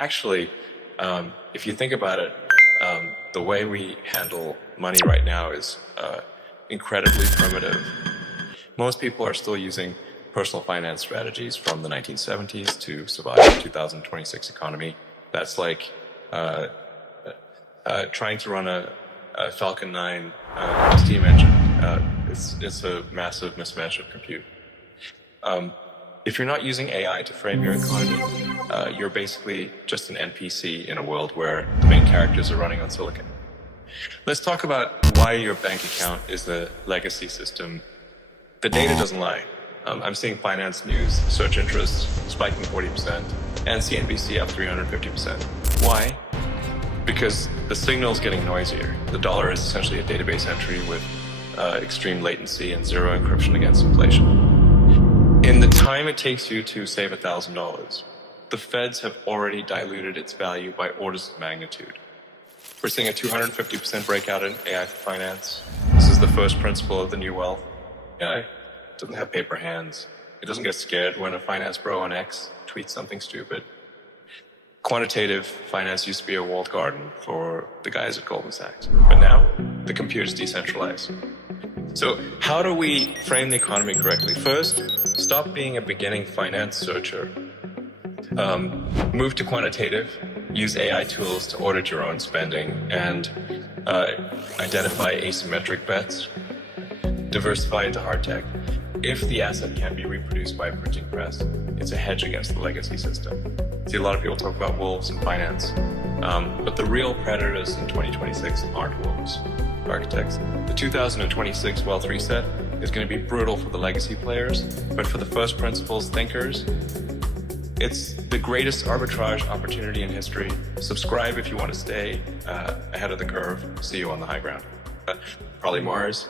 Actually, if you think about it, the way we handle money right now is incredibly primitive. Most people are still using personal finance strategies from the 1970s to survive the 2026 economy. That's like trying to run a Falcon 9 steam engine. It's a massive mismatch of compute. If you're not using AI to frame your economy, you're basically just an NPC in a world where the main characters are running on silicon. Let's talk about why your bank account is a legacy system. The data doesn't lie. I'm seeing finance news, search interest spiking 40%, and CNBC up 350%. Why? Because the signal is getting noisier. The dollar is essentially a database entry with extreme latency and zero encryption against inflation. In the time it takes you to save $1,000, the feds have already diluted its value by orders of magnitude. We're seeing a 250% breakout in AI for finance. This is the first principle of the new wealth. AI doesn't have paper hands. It doesn't get scared when a finance bro on X tweets something stupid. Quantitative finance used to be a walled garden for the guys at Goldman Sachs, but now the computer's decentralized. So how do we frame the economy correctly? First, stop being a beginning finance searcher. Move to quantitative. Use AI tools to audit your own spending and identify asymmetric bets. Diversify into hard tech. If the asset can be reproduced by a printing press, it's a hedge against the legacy system. See, a lot of people talk about wolves in finance, but the real predators in 2026 aren't wolves, architects. The 2026 wealth reset is going to be brutal for the legacy players, but for the first principles thinkers, it's the greatest arbitrage opportunity in history. Subscribe if you want to stay ahead of the curve. See you on the high ground. Probably Mars.